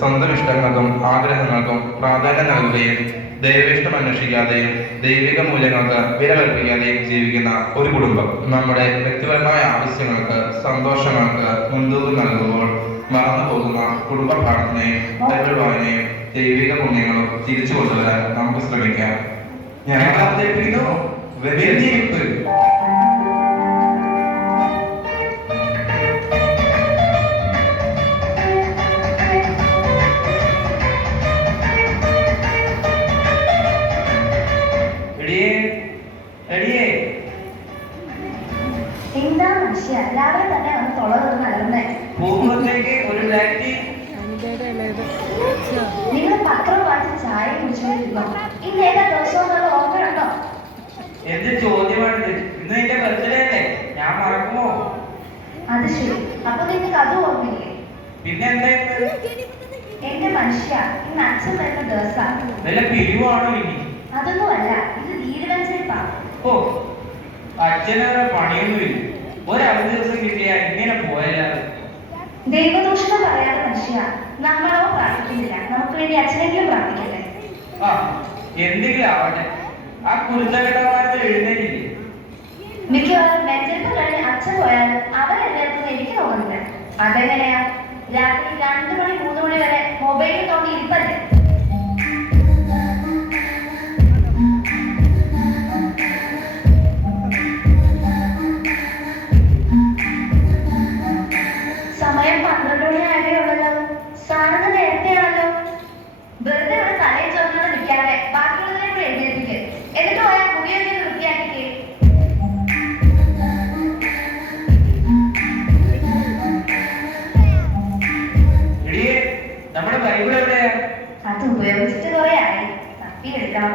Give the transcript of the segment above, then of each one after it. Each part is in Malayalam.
സ്വന്തം ഇഷ്ടങ്ങൾക്കും ആഗ്രഹങ്ങൾക്കും പ്രാധാന്യം നൽകുകയും ദൈവേഷ്ടം അന്വേഷിക്കാതെയും ദൈവിക മൂല്യങ്ങൾക്ക് വില കൽപ്പിക്കാതെയും ജീവിക്കുന്ന ഒരു കുടുംബം നമ്മുടെ വ്യക്തിപരമായ ആവശ്യങ്ങൾക്ക് സന്തോഷങ്ങൾക്ക് മുൻതൂക്കം നൽകുമ്പോൾ മറന്നു പോകുന്ന കുടുംബ പ്രാർത്ഥനയും ബൈബിൾ വായനയും ദൈവിക പുണ്യങ്ങളും തിരിച്ചു കൊണ്ടുവരാൻ നമുക്ക് ശ്രമിക്കാം. ഞാൻ അവതരിപ്പിക്കുന്നു വെടിയിരിപ്പ്. എന്താ മനുഷ്യ രാവിലെ തന്നെ വന്ന് തൊള്ളതൊന്ന് നടന്നേ പോകുമ്പോഴത്തേക്ക് ഒരു ടാക്സി. നിങ്ങൾ പത്രം വാങ്ങിച്ച് ചായ കുടിച്ചോണ്ടിരുന്നോ? ഇന്ന് ഏതാ ദിവസവും ഓർമ്മയുണ്ടോ? എന്ത് ചോദ്യമാണിത്? ഇന്ന് എന്റെ ബർത്ത്ഡേ അല്ലേ, ഞാൻ മറക്കുമോ? അത് ശരി, അപ്പൊ നിങ്ങൾക്ക് അത് ഓർമ്മയില്ലേ? പിന്നെ എന്തായിരുന്നു? എന്റെ മനുഷ്യ, ഇന്ന് അച്ഛൻ വരുന്ന ദിവസമാണ്. വല്ല പിരിവാണോ ഇനി? അതൊന്നുമല്ല, ഇത് വീട് വെച്ചേപ്പാണ്. ഓ, അച്ഛനവരെ പണിയൊന്നുമില്ല, ഒരവധി ദിവസം കിട്ടിയാൽ ഇങ്ങനെ പോയല്ലാതെ. ദൈവദൂഷണം പറയാതെ മനുഷ്യ, നമ്മളോ പ്രാർത്ഥിക്കുന്നില്ല, നമുക്ക് വേണ്ടി അച്ഛനെങ്കിലും പ്രാർത്ഥിക്കട്ടെ. ആ, എന്തെങ്കിലും ആവട്ടെ, ആ കുരുത്തകെട്ടമാരത്തെ എഴുന്നേറ്റില്ലേ? മിക്കവാറും നെഞ്ചെടുപ്പ് കഴിഞ്ഞ് അച്ഛൻ പോയാലും അവരെല്ലാവർക്കും എനിക്ക് തോന്നുന്നില്ല. അതെങ്ങനെയാ? രാത്രി 2 മണി 3 മണി വരെ മൊബൈലിൽ തോന്നി ഇരിപ്പല്ലേ? സമയം 12 മണി ആയതേ ഉള്ളല്ലോ. സാറിന് നേരത്തെയാണല്ലോ. വെറുതെ ഇവിടെ തലയിൽ ചോദിക്കുന്നത് നിൽക്കാതെ ബാക്കിയുള്ളതിനെ കൂടെ എഴുന്നേൽപ്പിക്ക്. എന്നിട്ട് പോയാൽ മുറിയൊക്കെ വൃത്തിയാക്കിക്കേ. എടിയേ, നമ്മുടെ ബൈബിൾ എവിടെയാ? അത് ഉപയോഗിച്ചിട്ട് കുറെ ആയി, തപ്പിയെടുക്കണം.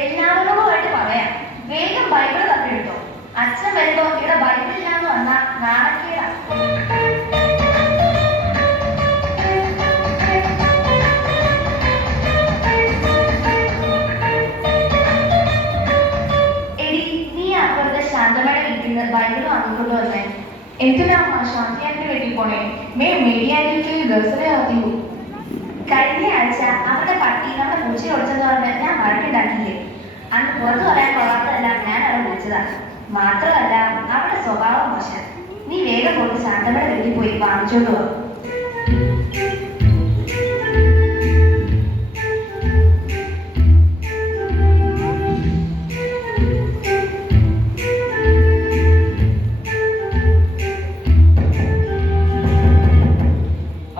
എല്ലാവരോടുമായിട്ട് പറയാം, വേഗം ബൈബിൾ തപ്പിയെടുത്തോ. അച്ഛൻ വരുമ്പോ ഇവിടെ ബൈബിൾ ഇല്ലാന്ന് വന്നാ നാണക്കേടാ. എടി, നീ അപ്പുറത്തെ ശാന്തമ്മയുടെ വീട്ടിൽ നിന്ന് ബൈബിൾ വാങ്ങിക്കൊണ്ട് വന്നേ. എന്തിനാ ശാന്തി ആന്റി വീട്ടിൽ പോണേ? मेरी आंटी के घर से आती हूँ. കഴിഞ്ഞ ആഴ്ച അവരുടെ പട്ടി നമ്മുടെ പൂച്ചയെ ഒളിച്ചെന്ന് പറഞ്ഞ് ഞാൻ വഴക്കുണ്ടാക്കിയില്ലേ? അന്ന് പുറത്തു പറയാൻ കൊള്ളാത്തതല്ല ഞാൻ അവളെ വിളിച്ചതാണ്. മാത്രമല്ല അവളുടെ സ്വഭാവം മോശം. നീ വേഗം പോയിട്ട് ശാന്തമ്മയുടെ വീട്ടിൽ പോയി വാങ്ങിച്ചോണ്ട് പോ.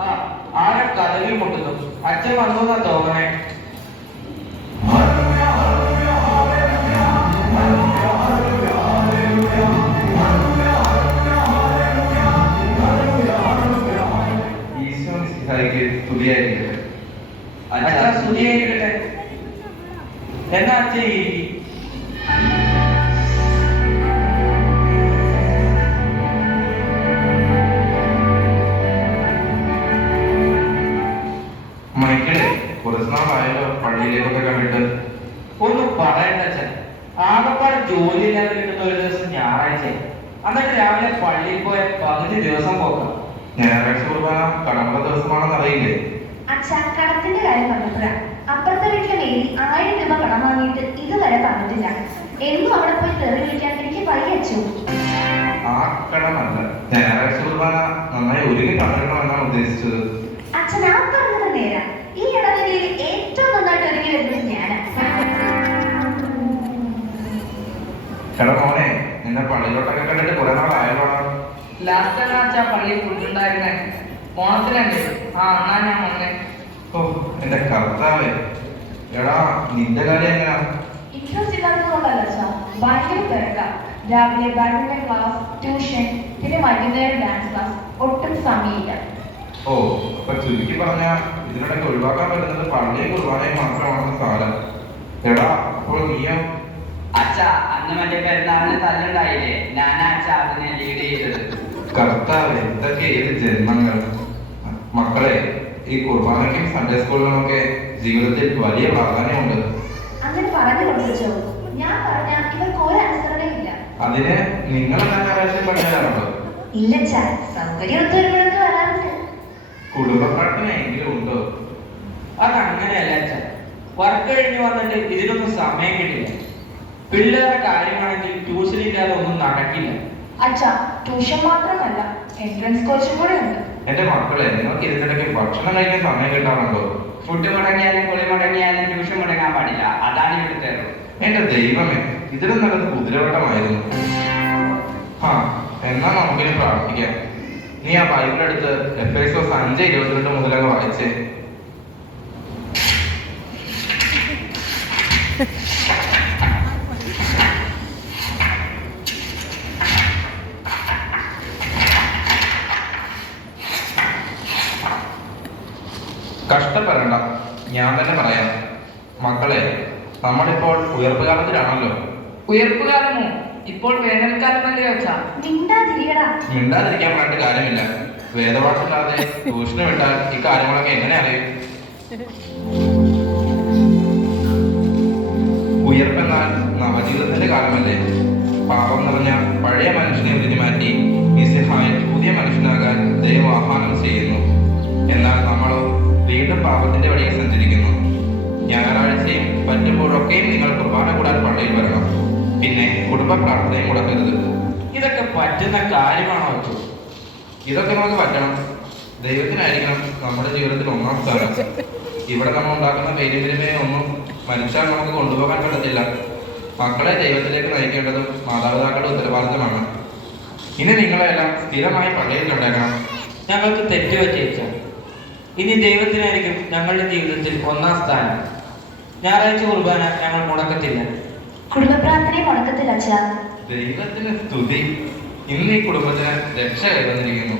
ആ, ആരെ കടലിൽ മുട്ടുന്നു? അച്ഛൻ വന്നു എന്നാ തോന്നണേ. ഈശോ മിശിഹായ്ക്ക് തുല്യമായിരിക്കട്ടെ. അച്ഛൻ സ്തുതിയായിരിക്കട്ടെ. എന്നാ അച്ഛൻ ഈ മൈക്കിളെ, കുറച്ച് നാളായല്ലോ പള്ളിയിലേക്കൊക്കെ കണ്ടിട്ട്. ഒന്നും പറയണ്ട അച്ഛൻ, ആകപ്പാട് ജോലി ഇല്ലാതെ കിട്ടുന്ന ഒരു ദിവസം ഞായറാഴ്ച, എന്നിട്ട് രാവിലെ പള്ളിയിൽ പോയ പകുതി ദിവസം പോക്കാം. ഞായറാഴ്ച കുർബാന കടമ്പ ദിവസമാണെന്ന് അറിയില്ലേ? അച്ഛാ, കടത്തിന്റെ കാര്യം പറഞ്ഞപ്പോഴാ അപ്പുറത്തെ വീട്ടിലെ വേലി 1000 രൂപ കടം വാങ്ങിയിട്ട് ഇതുവരെ തന്നിട്ടില്ല. എന്നും അവിടെ പോയി തെറി വിളിക്കാൻ എനിക്ക് വയ്യ അച്ചു. ആ കടമല്ല, ഞായറാഴ്ച കുർബാന നന്നായി ഒരുങ്ങി പങ്കെടുക്കണമെന്നാണ് ഉദ്ദേശിച്ചത്. അച്ഛൻ ആ പറഞ്ഞത് നേരാ. ഈ ഇടവകയിൽ ഏറ്റവും നന്നായിട്ട് ഒരുങ്ങി വരുന്നത് ഞാനാ. എടാ മോനെ, നിന്നെ പള്ളിയിലോട്ടൊക്കെ കണ്ടിട്ട് കുറെ നാളായല്ലോ. ലാസ്റ്റ് അച്ഛാ പള്ളിയിൽ ഫുഡുണ്ടായിരുന്നേ, ഓണത്തിനല്ലേ? ആ, എന്നാ ഞാൻ വന്നേ. ഓ എന്റെ കർത്താവേ. എടാ, നിന്റെ കാര്യം എങ്ങനെയാ? ഇൻട്രസ്റ്റ് ഇല്ലാത്തതുകൊണ്ടല്ല അച്ഛാ, ഭയങ്കര തിരക്കാം. രാവിലെ ബാഡ്മിന്റൺ ക്ലാസ്, ട്യൂഷൻ, പിന്നെ വൈകുന്നേരം ഡാൻസ് ക്ലാസ്, ഒട്ടും സമയമില്ല. ഓ, അപ്പൊ ചുരുക്കി പറഞ്ഞ ഇതിനിടയ്ക്ക് ഒഴിവാക്കാൻ പറ്റുന്നത് പള്ളിയും കുർബാനയും മാത്രമാണെന്ന് സാരം. എടാ, അപ്പോൾ നീയോ? അച്ഛാ, അന്ന് മറ്റേ പെരുന്നാളിന് തല്ലുണ്ടായില്ലേ, ഞാനാ അച്ഛാ അതിനെ ലീഡ് ചെയ്തത്. കർത്താവ്, എന്തൊക്കെ ഏത് ജന്മങ്ങൾ. മക്കളെ, ഈ കുർബാനയ്ക്കും സൺഡേ സ്കൂളിനുമൊക്കെ ജീവിതത്തിൽ വലിയ പ്രാധാന്യമുണ്ട്. അങ്ങനെ പറഞ്ഞു കൊടുത്തോ? ഞാൻ പറഞ്ഞ ഇവർക്ക് ഒരു അനുസരണയില്ല. അതിന് നിങ്ങൾ ഞായറാഴ്ച പഠിക്കാറുണ്ടോ? ഇല്ല അച്ഛാ, സൗകര്യം ഒത്തുവരുമ്പോഴൊക്കെ വരാറുണ്ട്. കുടുംബ പ്രാർത്ഥന എങ്കിലും ഉണ്ടോ? അതങ്ങനെയല്ല അച്ഛൻ. വർക്ക് കഴിഞ്ഞ് വന്നിട്ട് ഇതിനൊന്നും സമയം കിട്ടില്ല. പിള്ളേരുടെ കാര്യമാണെങ്കിൽ ട്യൂഷൻ ഇല്ലാതെ ഒന്നും നടക്കില്ല. അച്ഛാ, ട്യൂഷൻ മാത്രമല്ല എൻട്രൻസ് കോച്ചും കൂടെ ഉണ്ട്. എന്റെ മക്കളെ, നിങ്ങൾക്ക് ഇതിനിടയ്ക്ക് ഭക്ഷണം കഴിക്കാൻ സമയം കിട്ടാറുണ്ടോ? ഫുഡ് മുടങ്ങിയാലും കുളി മുടങ്ങിയാലും ട്യൂഷൻ മുടങ്ങാൻ പാടില്ല. അതാണ് ഇവിടുത്തെ റൂൾ. എന്റെ ദൈവമേ, ഇതിലും നല്ലത് കുതിരവട്ടമായിരുന്നു. ആ, എന്നാ നമുക്കിനി പ്രാർത്ഥിക്കാം. നീ ആ ബൈബിൾ എടുത്ത് എഫേസോസ് 5:22 മുതലൊക്കെ വായിച്ചേ. കഷ്ടപ്പെടണ്ട, ഞാൻ തന്നെ പറയാം. മക്കളെ, നമ്മളിപ്പോൾ ഉയർപ്പ് കാലത്തിലാണല്ലോ. ഉയർപ്പുകാലമോ? ഇപ്പോൾ വേനൽക്കാലമല്ലേ അച്ഛാ? മിണ്ടാതിരിക്കടാ. മിണ്ടാതിരിക്കാൻ പറഞ്ഞിട്ട് കാര്യമില്ല. വേദപാഠമില്ലാതെ ട്യൂഷന് വിട്ടാൽ ഈ കാര്യങ്ങളൊക്കെ എങ്ങനെ അറിയും? ഉയർപ്പെന്നാൽ നവജീവിതത്തിന്റെ കാലമല്ലേ. പാപം നിറഞ്ഞ പഴയ മനുഷ്യനെ ഒഴിഞ്ഞു മാറ്റി മിശിഹായിൽ പുതിയ മനുഷ്യനാകാൻ ദൈവം ആഹ്വാനം ചെയ്യുന്നു. എന്നാൽ നമ്മളോ വീണ്ടും പാപത്തിന്റെ വഴിയെ സഞ്ചരിക്കുന്നു. ഞായറാഴ്ചയും പറ്റുമ്പോഴൊക്കെയും നിങ്ങൾ കുർബാന കൂടാൻ പള്ളിയിൽ വരണം. പിന്നെ കുടുംബ പ്രാർത്ഥനയും മുടക്കരുത്. ഇതൊക്കെ പറ്റുന്ന കാര്യമാണോ അച്ഛൻ? ഇതൊക്കെ നമുക്ക് പറ്റണം. ദൈവത്തിനായിരിക്കണം നമ്മുടെ ജീവിതത്തിൽ ഒന്നാം സ്ഥാനം. ഇവിടെ നമ്മൾ ഉണ്ടാക്കുന്ന പെരുമേ ഒന്നും മനുഷ്യർ നമുക്ക് കൊണ്ടുപോകാൻ പറ്റത്തില്ല. മക്കളെ ദൈവത്തിലേക്ക് നയിക്കേണ്ടതും മാതാപിതാക്കളുടെ ഉത്തരവാദിത്തമാണ്. ഇനി നിങ്ങളെല്ലാം സ്ഥിരമായി പള്ളിയിൽ കണ്ടേക്കണം. ഞങ്ങൾക്ക് തെറ്റുപറ്റിയ ഇനി ദൈവത്തിനായിരിക്കും ഞങ്ങളുടെ ജീവിതത്തിൽ ഒന്നാം സ്ഥാനം. ഞായറാഴ്ച കുർബാന ഞങ്ങൾ മുടക്കത്തില്ല. കുടുംബ പ്രാർത്ഥനയും മുടക്കത്തില്ല അച്ഛാ. ദൈവത്തിന് സ്തുതി. ഇന്ന് ഈ കുടുംബത്തിന് രക്ഷ കൈവന്നിരിക്കുന്നു.